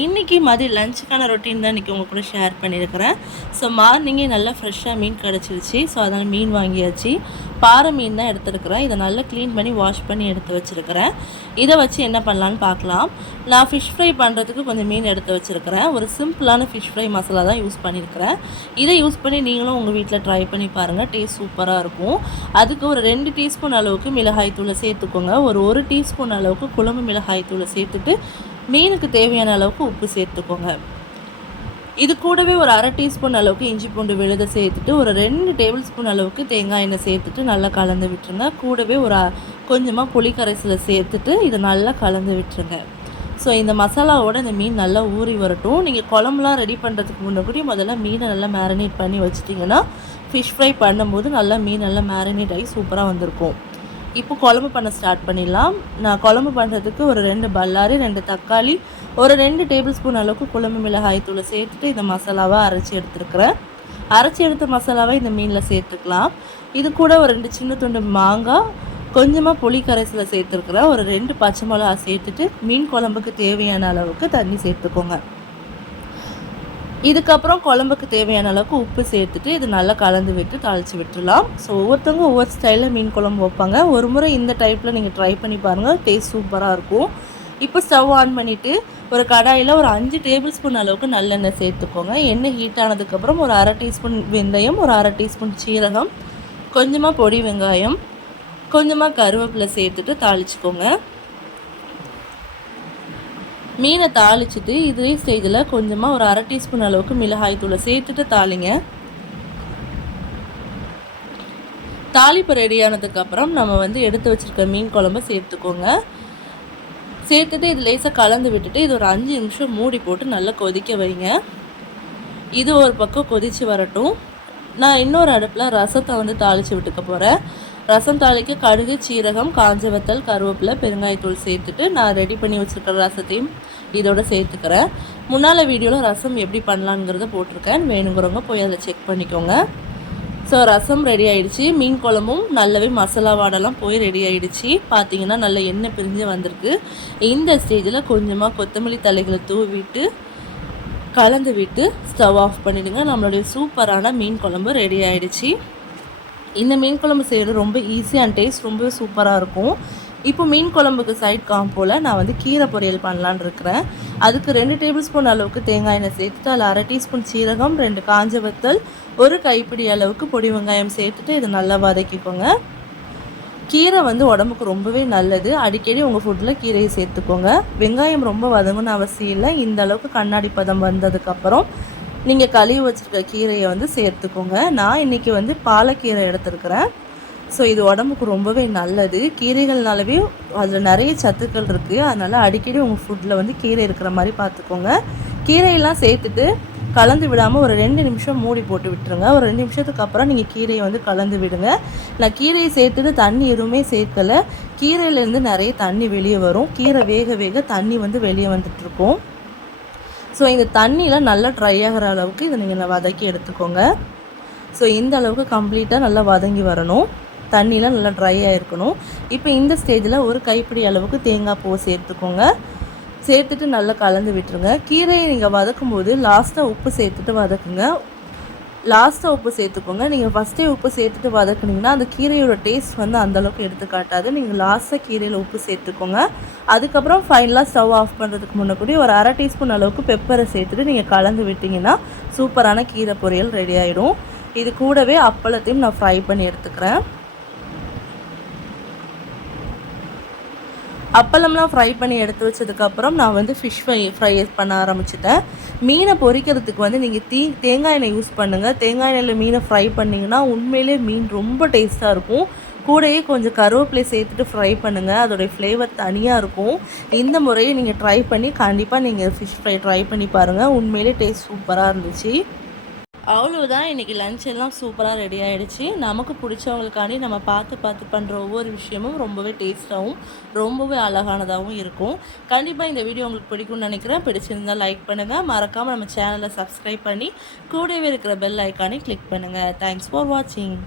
இன்றைக்கி மாதிரி லஞ்சுக்கான ரொட்டீன் தான் இன்றைக்கி உங்கள் கூட ஷேர் பண்ணியிருக்கிறேன். ஸோ மார்னிங்கே நல்லா ஃப்ரெஷ்ஷாக மீன் கிடச்சிருச்சு. ஸோ அதனால் மீன் வாங்கியாச்சு. பாறை மீன் தான் எடுத்துருக்கிறேன். இதை நல்லா க்ளீன் பண்ணி வாஷ் பண்ணி எடுத்து வச்சுருக்கிறேன். இதை வச்சு என்ன பண்ணலான்னு பார்க்கலாம். நான் ஃபிஷ் ஃப்ரை பண்ணுறதுக்கு கொஞ்சம் மீன் எடுத்து வச்சுருக்கிறேன். ஒரு சிம்பிளான ஃபிஷ் ஃப்ரை மசாலா தான் யூஸ் பண்ணியிருக்கிறேன். இதை யூஸ் பண்ணி நீங்களும் உங்கள் வீட்டில் ட்ரை பண்ணி பாருங்கள் டேஸ்ட் சூப்பராக இருக்கும். அதுக்கு ஒரு ரெண்டு டீஸ்பூன் அளவுக்கு மிளகாய் தூளை சேர்த்துக்கோங்க. ஒரு ஒரு டீஸ்பூன் அளவுக்கு குழம்பு மிளகாய் தூளை சேர்த்துட்டு மீனுக்கு தேவையான அளவுக்கு உப்பு சேர்த்துக்கோங்க. இது கூடவே ஒரு அரை டீஸ்பூன் அளவுக்கு இஞ்சி பூண்டு விழுத சேர்த்துட்டு ஒரு ரெண்டு டேபிள் ஸ்பூன் அளவுக்கு தேங்காய் எண்ணெய் சேர்த்துட்டு நல்லா கலந்து விட்டுருங்க. கூடவே ஒரு கொஞ்சமாக புளி கரைசலை சேர்த்துட்டு இதை நல்லா கலந்து விட்டுருங்க. ஸோ இந்த மசாலாவோட இந்த மீன் நல்லா ஊறி வரட்டும். நீங்கள் குழம்புலாம் ரெடி பண்ணுறதுக்கு முன்னாடி முதல்ல மீனை நல்லா மேரினேட் பண்ணி வச்சிட்டிங்கன்னா ஃபிஷ் ஃப்ரை பண்ணும்போது நல்லா மீன் நல்லா மேரினேட் ஆகி சூப்பராக வந்திருக்கும். இப்போ குழம்பு பண்ண ஸ்டார்ட் பண்ணிடலாம். நான் குழம்பு பண்ணுறதுக்கு ஒரு ரெண்டு பல்லாரி ரெண்டு தக்காளி ஒரு ரெண்டு டேபிள் ஸ்பூன் அளவுக்கு குழம்பு மிளகாய் தூளை சேர்த்துட்டு இந்த மசாலாவை அரைச்சி எடுத்துருக்குறேன். அரைச்சி எடுத்த மசாலாவை இந்த மீனில் சேர்த்துக்கலாம். இது கூட ஒரு ரெண்டு சின்ன துண்டு மாங்காய் கொஞ்சமாக புளி கரைசலை சேர்த்துருக்குறேன். ஒரு ரெண்டு பச்சை மிளகா சேர்த்துட்டு மீன் குழம்புக்கு தேவையான அளவுக்கு தண்ணி சேர்த்துக்கோங்க. இதுக்கப்புறம் குழம்புக்கு தேவையான அளவுக்கு உப்பு சேர்த்துட்டு இது நல்லா கலந்து விட்டு தாளித்து விட்டுடலாம். ஸோ ஒவ்வொருத்தவங்க ஒவ்வொரு ஸ்டைலில் மீன் குழம்பு வைப்பாங்க. ஒரு முறை இந்த டைப்பில் நீங்கள் ட்ரை பண்ணி பாருங்கள் டேஸ்ட் சூப்பராக இருக்கும். இப்போ ஸ்டவ் ஆன் பண்ணிவிட்டு ஒரு கடாயில் ஒரு அஞ்சு டேபிள் ஸ்பூன் அளவுக்கு நல்லெண்ணெய் சேர்த்துக்கோங்க. எண்ணெய் ஹீட் ஆனதுக்கப்புறம் ஒரு அரை டீஸ்பூன் வெந்தயம் ஒரு அரை டீஸ்பூன் சீரகம் கொஞ்சமாக பொடி வெங்காயம் கொஞ்சமாக கருவேப்பிலை சேர்த்துட்டு தாளிச்சுக்கோங்க. மீனை தாளிச்சிட்டு இதே ஸ்டேஜில் கொஞ்சமாக ஒரு அரை டீஸ்பூன் அளவுக்கு மிளகாய் தூளை சேர்த்துட்டு தாளிங்க. தாளிப்பு ரெடியானதுக்கப்புறம் நம்ம வந்து எடுத்து வச்சுருக்க மீன் குழம்பு சேர்த்துக்கோங்க. சேர்த்துட்டு இது லேசாக கலந்து விட்டுட்டு இது ஒரு அஞ்சு நிமிஷம் மூடி போட்டு நல்லா கொதிக்க வைங்க. இது ஒரு பக்கம் கொதித்து வரட்டும். நான் இன்னொரு அடுப்பில் ரசத்தை வந்து தாளித்து விட்டுக்க போகிறேன் ரசம் தாளிக்க கடுகு சீரகம் காஞ்ச வத்தல் கருவேப்பிலை பெருங்காயத்தூள் சேர்த்துட்டு நான் ரெடி பண்ணி வச்சுருக்கிற ரசத்தையும் இதோட சேர்த்துக்கிறேன். முன்னால் வீடியோவில் ரசம் எப்படி பண்ணலாங்கிறத போட்டிருக்கேன். வேணுங்கிறவங்க போய் அதில் செக் பண்ணிக்கோங்க. ஸோ ரசம் ரெடி ஆகிடுச்சு மீன் குழம்பும் நல்லாவே மசாலா வாடெல்லாம் போய் ரெடி ஆகிடுச்சு பார்த்தீங்கன்னா நல்ல எண்ணெய் பிரிஞ்சு வந்திருக்கு. இந்த ஸ்டேஜில் கொஞ்சமாக கொத்தமல்லி தலைகளை தூவிட்டு கலந்து விட்டு ஸ்டவ் ஆஃப் பண்ணிவிடுங்க நம்மளுடைய சூப்பரான மீன் குழம்பு ரெடி ஆகிடுச்சு இந்த மீன் குழம்பு செய்கிறது ரொம்ப ஈஸி அண்ட் டேஸ்ட் ரொம்ப சூப்பராக இருக்கும். இப்போ மீன் குழம்புக்கு சைட் காம்போவில் நான் வந்து கீரை பொரியல் பண்ணலான் இருக்கிறேன். அதுக்கு ரெண்டு டேபிள் ஸ்பூன் அளவுக்கு தேங்காய் எண்ணெய் சேர்த்துட்டு அதில் அரை டீஸ்பூன் சீரகம் ரெண்டு காஞ்ச வத்தல் ஒரு கைப்பிடி அளவுக்கு பொடி வெங்காயம் சேர்த்துட்டு இதை நல்லா வதக்கிக்கோங்க. கீரை வந்து உடம்புக்கு ரொம்பவே நல்லது. அடிக்கடி உங்கள் ஃபுட்டில் கீரையை சேர்த்துக்கோங்க. வெங்காயம் ரொம்ப வதங்கணும்னு அவசியம் இல்லை. இந்த அளவுக்கு கண்ணாடி பதம் வந்ததுக்கப்புறம் நீங்கள் கழுவி வச்சுருக்க கீரையை வந்து சேர்த்துக்கோங்க. நான் இன்றைக்கி வந்து பாலக்கீரை எடுத்துருக்கிறேன். ஸோ இது உடம்புக்கு ரொம்பவே நல்லது. கீரைகள்னாலவே அதில் நிறைய சத்துக்கள் இருக்குது அதனால் அடிக்கடி உங்கள் ஃபுட்டில் வந்து கீரை இருக்கிற மாதிரி பார்த்துக்கோங்க. கீரையெல்லாம் சேர்த்துட்டு கலந்து விடாமல் ஒரு ரெண்டு நிமிஷம் மூடி போட்டு விட்டுருங்க. ஒரு ரெண்டு நிமிஷத்துக்கு அப்புறம் நீங்கள் கீரையை வந்து கலந்து விடுங்க. நான் கீரையை சேர்த்துட்டு தண்ணி எதுவுமே சேர்க்கலை. கீரையிலேருந்து நிறைய தண்ணி வெளியே வரும். கீரை வேக வேக தண்ணி வந்து வெளியே வந்துட்டுருக்கும். ஸோ இந்த தண்ணியில் நல்லா ட்ரை ஆகிற அளவுக்கு இதை நீங்கள் வதக்கி எடுத்துக்கோங்க. ஸோ இந்த அளவுக்கு கம்ப்ளீட்டாக நல்லா வதங்கி வரணும். தண்ணியில் நல்லா ட்ரை ஆகிருக்கணும் இப்போ இந்த ஸ்டேஜில் ஒரு கைப்பிடி அளவுக்கு தேங்காய் பூவை சேர்த்துக்கோங்க. சேர்த்துட்டு நல்லா கலந்து விட்டுருங்க. கீரையை நீங்கள் வதக்கும் போது லாஸ்ட்டாக உப்பு சேர்த்துட்டு வதக்குங்க. லாஸ்ட்டாக உப்பு சேர்த்துக்கோங்க. நீங்கள் ஃபஸ்ட்டே உப்பு சேர்த்துட்டு வதக்குனீங்கன்னா அந்த கீரையோட டேஸ்ட் வந்து அந்தளவுக்கு எடுத்து காட்டாது. நீங்கள் லாஸ்ட்டாக கீரையில் உப்பு சேர்த்துக்கோங்க. அதுக்கப்புறம் ஃபைனலாக ஸ்டவ் ஆஃப் பண்ணுறதுக்கு முன்னக்கூடிய ஒரு அரை டீஸ்பூன் அளவுக்கு பெப்பரை சேர்த்துட்டு நீங்கள் கலந்து விட்டிங்கன்னா சூப்பரான கீரை பொரியல் ரெடி ஆகிடும் இது கூடவே அப்பளத்தையும் நான் ஃப்ரை பண்ணி எடுத்துக்கிறேன். அப்பளம்லாம் ஃப்ரை பண்ணி எடுத்து வச்சதுக்கப்புறம் நான் வந்து ஃபிஷ் ஃப்ரை ஃப்ரை பண்ண ஆரம்பிச்சிட்டேன். மீனை பொரிக்கிறதுக்கு வந்து நீங்கள் தீ தேங்காய் எண்ணெய் யூஸ் பண்ணுங்கள் தேங்காய் எண்ணெயில் மீனை ஃப்ரை பண்ணிங்கன்னா உண்மையிலே மீன் ரொம்ப டேஸ்ட்டாக இருக்கும். கூடயே கொஞ்சம் கருவேப்பிலை சேர்த்துட்டு ஃப்ரை பண்ணுங்கள் அதோடய ஃப்ளேவர் தனியாக இருக்கும். இந்த முறையை நீங்கள் ட்ரை பண்ணி கண்டிப்பாக நீங்கள் ஃபிஷ் ஃப்ரை ட்ரை பண்ணி பாருங்கள் உண்மையிலே டேஸ்ட் சூப்பராக இருந்துச்சு. அவ்வளோதான் இன்றைக்கி லஞ்ச் எல்லாம் சூப்பராக ரெடி ஆகிடுச்சு நமக்கு பிடிச்சவங்களுக்காண்டி நம்ம பார்த்து பார்த்து பண்ணுற ஒவ்வொரு விஷயமும் ரொம்பவே டேஸ்ட்டாகவும் ரொம்பவே அழகானதாகவும் இருக்கும். கண்டிப்பாக இந்த வீடியோ உங்களுக்கு பிடிக்கும்னு நினைக்கிறேன். பிடிச்சிருந்தால் லைக் பண்ணுங்கள் மறக்காமல் நம்ம சேனலை சப்ஸ்கிரைப் பண்ணி கூடவே இருக்கிற பெல் ஐக்கானே கிளிக் பண்ணுங்கள் தேங்க்ஸ் ஃபார் வாட்சிங்